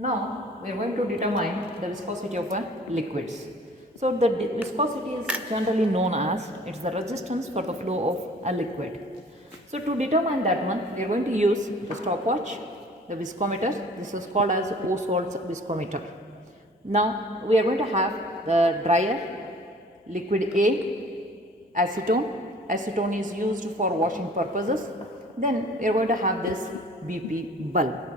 Now we are going to determine the viscosity of liquids. So the viscosity is generally known as it's the resistance for the flow of a liquid. So to determine that one, we are going to use the stopwatch, the viscometer. This is called as Ostwald's viscometer. Now we are going to have the dryer, liquid A, acetone. Acetone is used for washing purposes. Then we are going to have this BP bulb.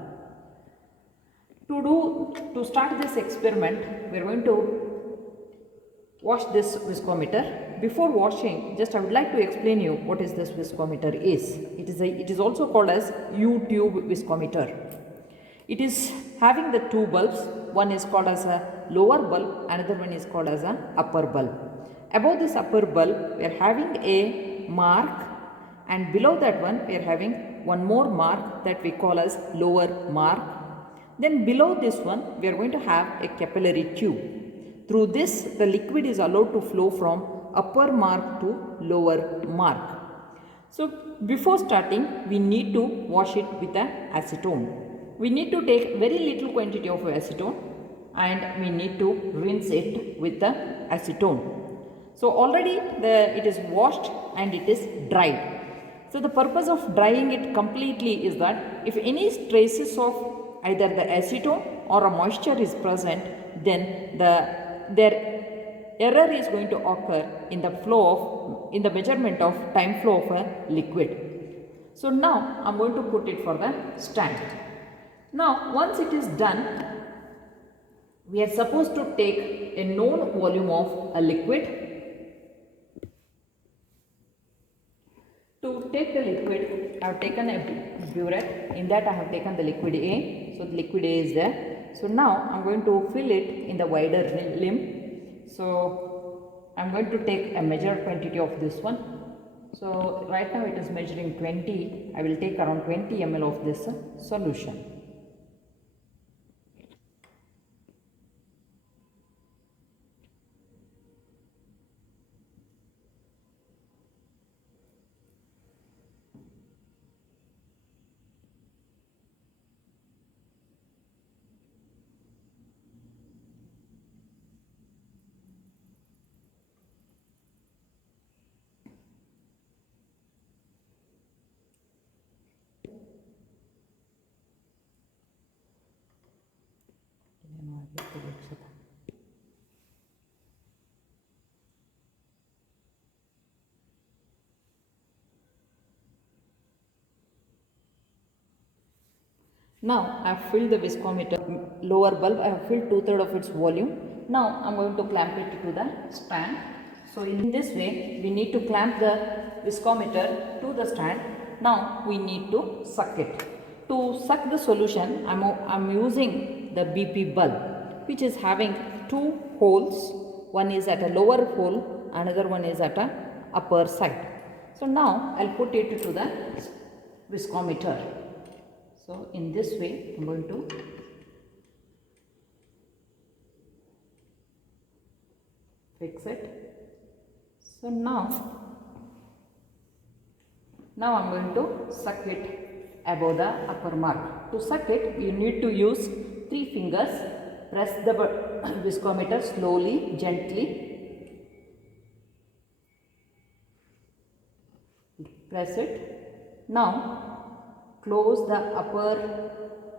To start this experiment, we are going to wash this viscometer. Before washing, just I would like to explain you what is this viscometer is. It is also called as U-tube viscometer. It is having the two bulbs. One is called as a lower bulb, another one is called as a upper bulb. Above this upper bulb, we are having a mark, and below that one, we are having one more mark that we call as lower mark. Then below this one, we are going to have a capillary tube. Through this, the liquid is allowed to flow from upper mark to lower mark. So before starting, we need to wash it with an acetone. We need to take very little quantity of acetone and we need to rinse it with the acetone. So already it is washed and it is dried. So the purpose of drying it completely is that if any traces of either the acetone or a moisture is present, then their error is going to occur in the measurement of time flow of a liquid. So now I am going to put it for the stand. Now once it is done, we are supposed to take a known volume of a liquid. To take the liquid, I have taken a burette. In that I have taken the liquid A. So the liquid A is there. So now I am going to fill it in the wider limb. So I am going to take a measured quantity of this one. So right now it is measuring 20. I will take around 20 ml of this solution. Now I have filled the viscometer lower bulb. I have filled 2/3 of its volume. Now I am going to clamp it to the stand. So in this way we need to clamp the viscometer to the stand. Now we need to suck it. To suck the solution, I am using the BP bulb, which is having two holes. One is at a lower hole, another one is at a upper side. So now I will put it to the viscometer. So in this way I am going to fix it. So now I am going to suck it above the upper mark. To suck it, you need to use 3 fingers. Press the viscometer slowly, gently. Press it. Now close the upper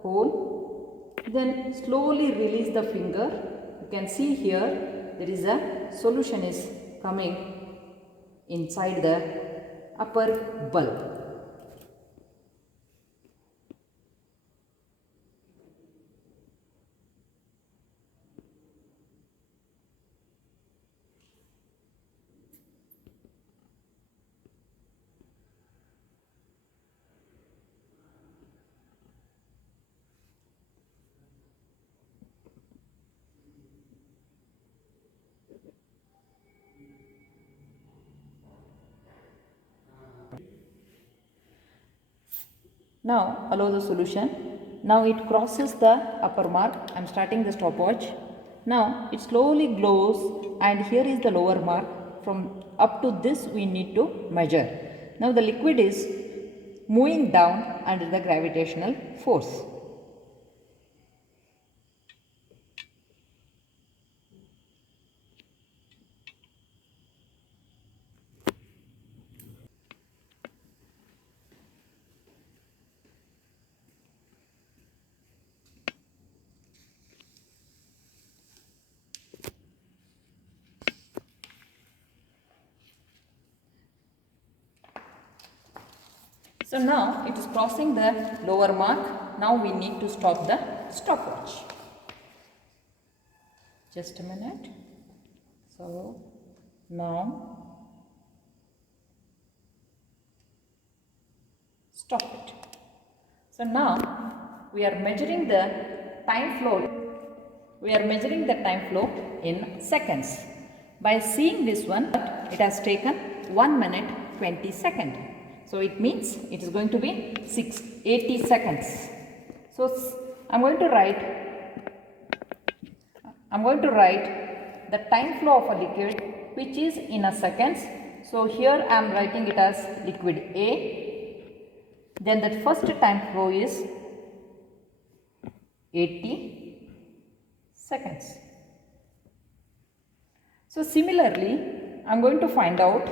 hole. Then slowly release the finger. You can see here there is a solution is coming inside the upper bulb. Now allow the solution. Now it crosses the upper mark. I am starting the stopwatch. Now it slowly glows and here is the lower mark. From up to this we need to measure. Now the liquid is moving down under the gravitational force. So now it is crossing the lower mark. Now we need to stop the stopwatch. Just a minute. So now stop it. So now we are measuring the time flow. We are measuring the time flow in seconds. By seeing this one, it has taken 1 minute 20 seconds. So it means it is going to be 80 seconds. So I'm going to write the time flow of a liquid which is in a seconds. So here I am writing it as liquid A. Then the first time flow is 80 seconds. So similarly, I am going to find out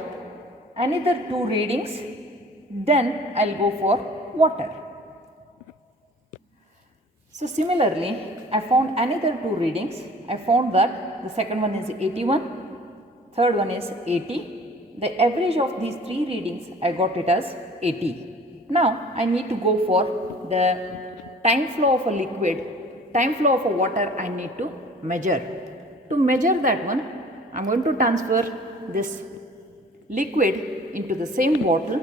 another 2 readings, then I will go for water. So similarly, I found another 2 readings. I found that the second one is 81, third one is 80. The average of these 3 readings, I got it as 80. Now I need to go for the time flow of a liquid, time flow of a water I need to measure. To measure that one, I am going to transfer this liquid into the same bottle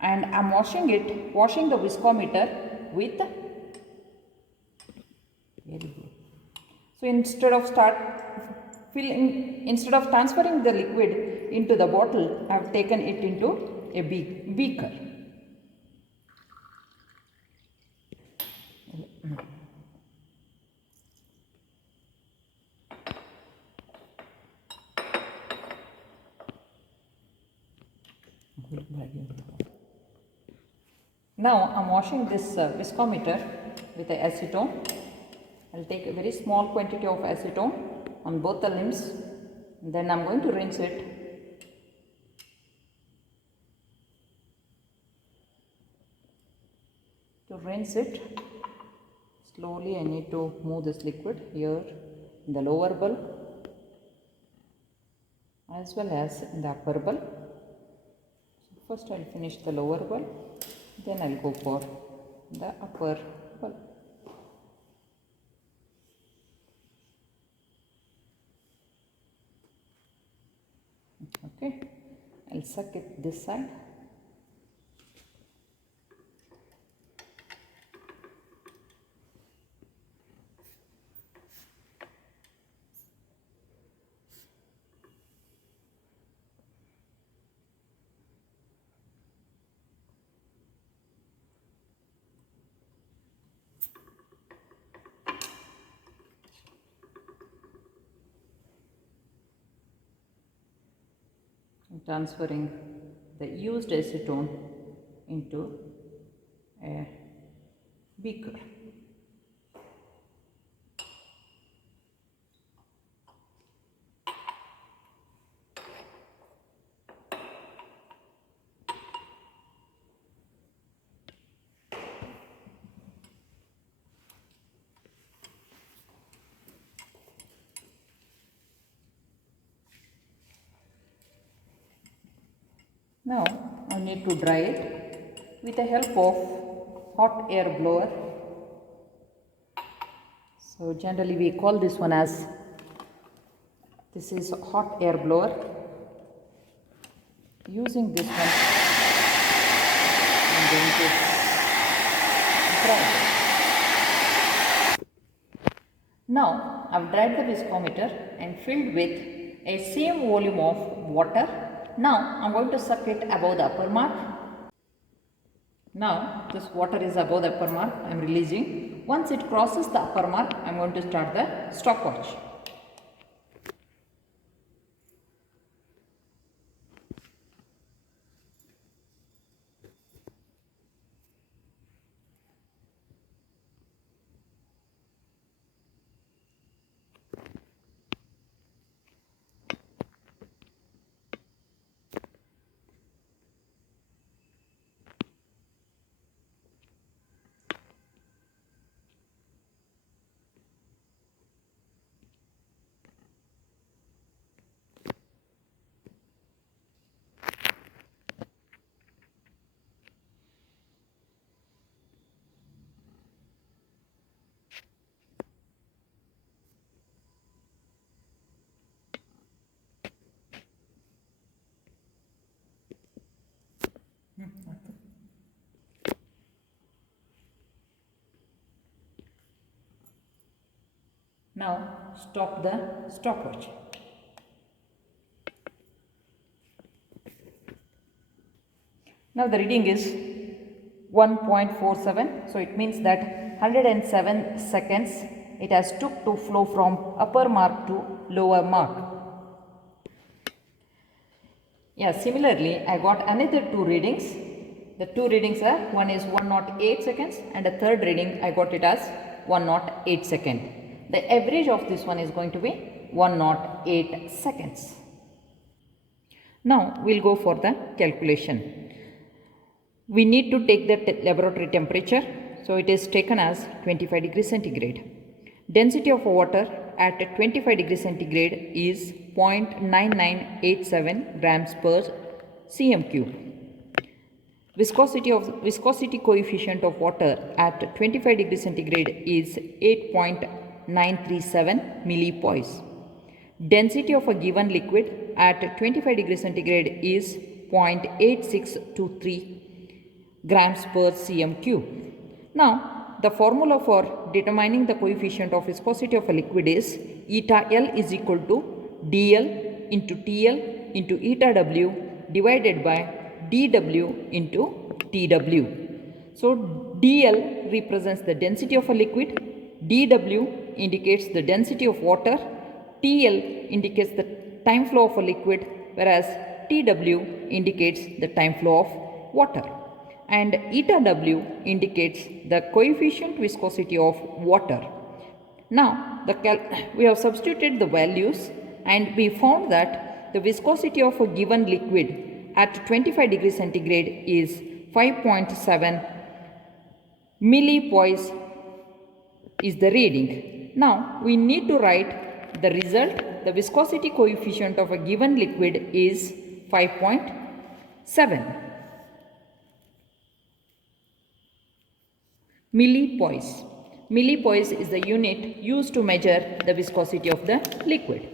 and I am washing the viscometer with. So instead of transferring the liquid into the bottle, I have taken it into a beaker. Now I am washing this viscometer with the acetone. I will take a very small quantity of acetone on both the limbs. Then I am going to rinse it. To rinse it, slowly I need to move this liquid here in the lower bulb as well as in the upper bulb. So first I will finish the lower bulb, then I will go for the upper bulb. Okay, I will suck it this side. Transferring the used acetone into a beaker. Now I need to dry it with the help of hot air blower. So generally we call this one as, this is hot air blower. Using this one, I am going to dry it. Now I have dried the viscometer and filled with a same volume of water. Now I am going to suck it above the upper mark. Now this water is above the upper mark. I am releasing. Once it crosses the upper mark, I am going to start the stopwatch. Now stop the stopwatch. Now the reading is 1.47, so it means that 107 seconds it has took to flow from upper mark to lower mark. Yeah, similarly I got another two readings. The two readings are, one is 108 seconds and the third reading I got it as 108 seconds. The average of this one is going to be 108 seconds. Now we'll go for the calculation. We need to take the laboratory temperature, so it is taken as 25 degrees centigrade. Density of water at 25 degrees centigrade is 0.9987 grams per cm cube. Viscosity coefficient of water at 25 degrees centigrade is 8.937 millipoise. Density of a given liquid at 25 degrees centigrade is 0.8623 grams per cm cube. Now, the formula for determining the coefficient of viscosity of a liquid is eta L is equal to dl into TL into eta W divided by dW into TW. So, dl represents the density of a liquid, dW indicates the density of water, TL indicates the time flow of a liquid, whereas TW indicates the time flow of water, and eta W indicates the coefficient viscosity of water. Now, we have substituted the values and we found that the viscosity of a given liquid at 25 degrees centigrade is 5.7 millipoise is the reading. Now, we need to write the result. The viscosity coefficient of a given liquid is 5.7 millipoise. Millipoise is the unit used to measure the viscosity of the liquid.